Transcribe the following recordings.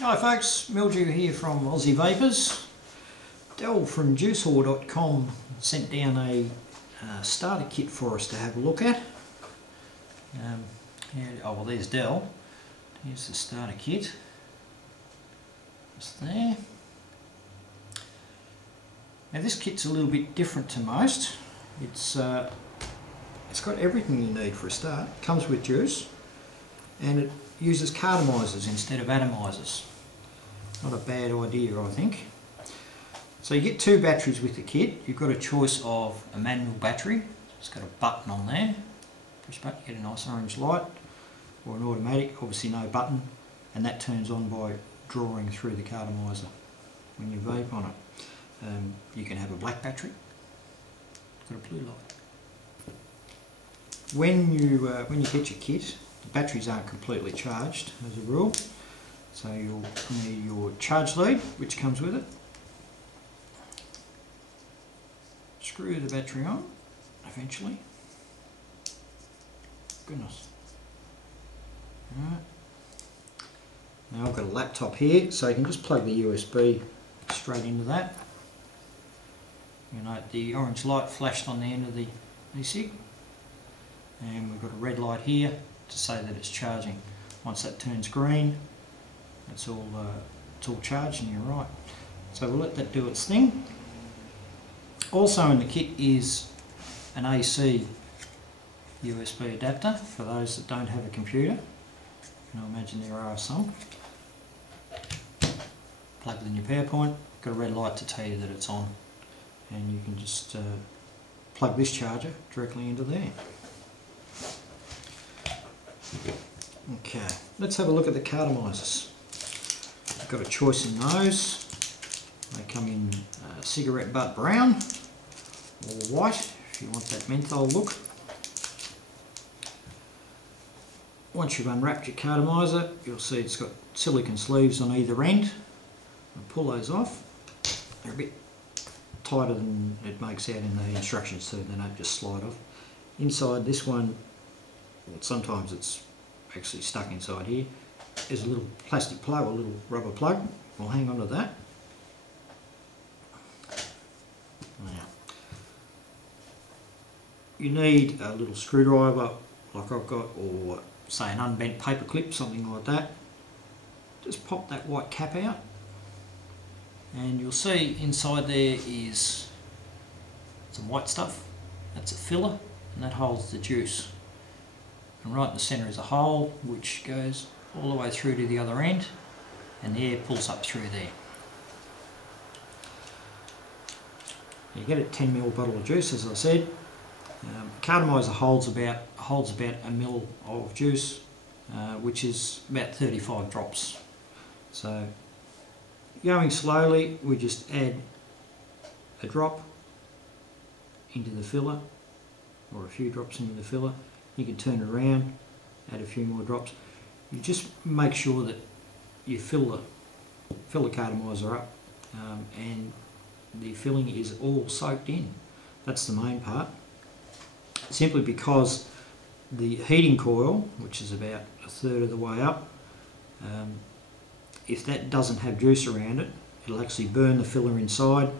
Hi folks, Mildew here from Aussie Vapors. Del from JuiceWhore.com sent down a starter kit for us to have a look at. Well, there's Del. Here's the starter kit. Just there. Now this kit's a little bit different to most. It's got everything you need for a start. It comes with juice, and it uses cartomisers instead of atomizers. Not a bad idea, I think. So you get two batteries with the kit. You've got a choice of a manual battery. It's got a button on there. Push button, you get a nice orange light, or an automatic, obviously no button, and that turns on by drawing through the cartomiser when you vape on it. You can have a black battery. It's got a blue light. When you get your kit, the batteries aren't completely charged as a rule, so you'll need your charge lead, which comes with it. Screw the battery on eventually. Goodness. Alright. Now I've got a laptop here, so you can just plug the USB straight into that. You know, the orange light flashed on the end of the e-cig, and we've got a red light here to say that it's charging. Once that turns green, it's all charged and you're right. So we'll let that do its thing. Also in the kit is an AC USB adapter for those that don't have a computer, and I imagine there are some. Plug it in your PowerPoint, got a red light to tell you that it's on, and you can just plug this charger directly into there. Okay, let's have a look at the cartomisers. You've got a choice in those. They come in cigarette butt brown or white if you want that menthol look. Once you've unwrapped your cartomiser, you'll see it's got silicone sleeves on either end. I'll pull those off. They're a bit tighter than it makes out in the instructions, so they don't just slide off. Inside this one, well, sometimes it's actually stuck inside here. There's a little plastic plug, a little rubber plug. We'll hang on to that. Now, you need a little screwdriver like I've got, or say an unbent paper clip, something like that. Just pop that white cap out, and you'll see inside there is some white stuff. That's a filler, and that holds the juice. And right in the centre is a hole which goes all the way through to the other end, and the air pulls up through there. You get a 10ml bottle of juice, as I said. Cartomiser holds about a mil of juice, which is about 35 drops. So going slowly, we just add a drop into the filler, or a few drops into the filler. You can turn it around, add a few more drops. You just make sure that you fill the cartomiser up, and the filling is all soaked in. That's the main part. Simply because the heating coil, which is about a third of the way up, if that doesn't have juice around it, it'll actually burn the filler inside,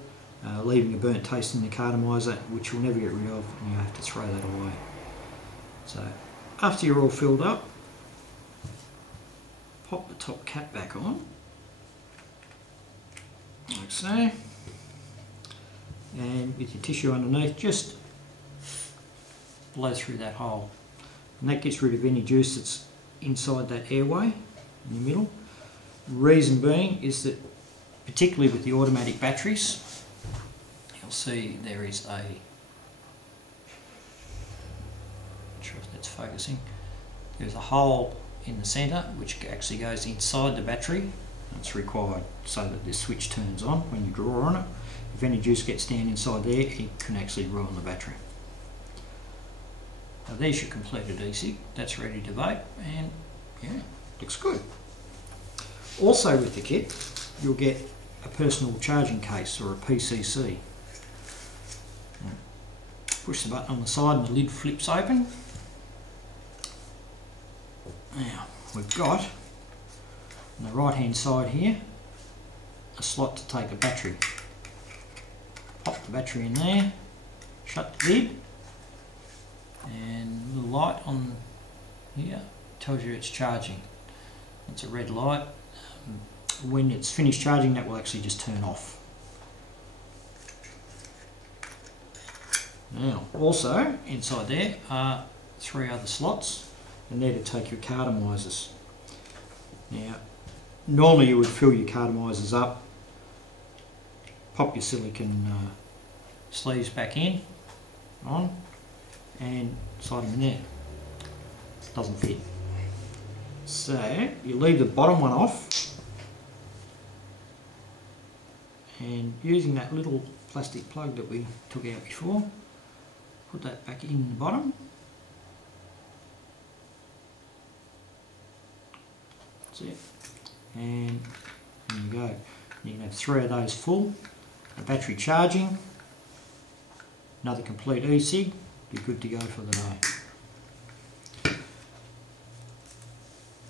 leaving a burnt taste in the cartomiser, which you'll never get rid of, and you have to throw that away. So after you're all filled up, pop the top cap back on, like so, and with your tissue underneath, just blow through that hole, and that gets rid of any juice that's inside that airway in the middle. Reason being is that, particularly with the automatic batteries, you'll see there is a, not sure if that's focusing, there's a hole in the centre which actually goes inside the battery. It's required so that this switch turns on when you draw on it. If any juice gets down inside there, it can actually ruin the battery. Now there's your completed e-cig. That's ready to vape, and yeah, looks good. Also with the kit, you'll get a personal charging case, or a PCC. Push the button on the side and the lid flips open. Now we've got On the right hand side here, a slot to take a battery. Pop the battery in there, shut the lid, and the light on here tells you it's charging. It's a red light. When it's finished charging, that will actually just turn off. Now, also inside there are 3 other slots, and they're to take your cartomisers. Now, normally you would fill your cartomisers up, pop your silicone sleeves back in, and slide them in there. Doesn't fit. So you leave the bottom one off, and using that little plastic plug that we took out before, put that back in the bottom. That's it. And there you go. You can have 3 of those full, a battery charging, another complete e-cig, be good to go for the day.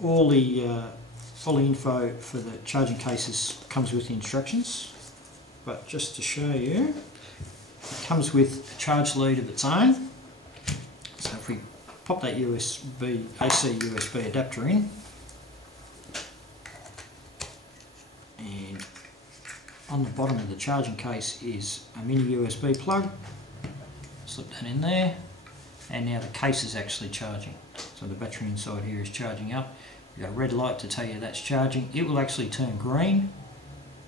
All the info for the charging cases comes with the instructions, but just to show you, it comes with a charge lead of its own. So if we pop that AC USB adapter in, and on the bottom of the charging case is a mini USB plug. Slip that in there, and now the case is actually charging. So the battery inside here is charging up. You've got a red light to tell you that's charging. It will actually turn green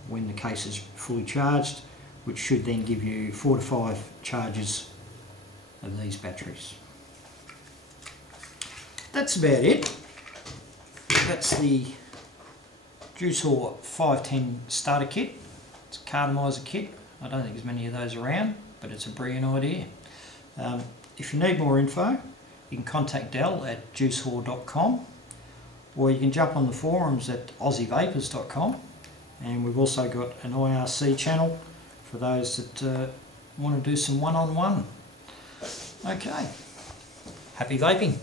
when the case is fully charged, which should then give you 4 to 5 charges of these batteries. That's about it. That's the JuiceWhore 510 starter kit. It's a cartomiser kit. I don't think there's many of those around, but it's a brilliant idea. If you need more info, you can contact Del at JuiceWhore.com, or you can jump on the forums at AussieVapors.com, and we've also got an IRC channel for those that want to do some one-on-one. Okay, happy vaping.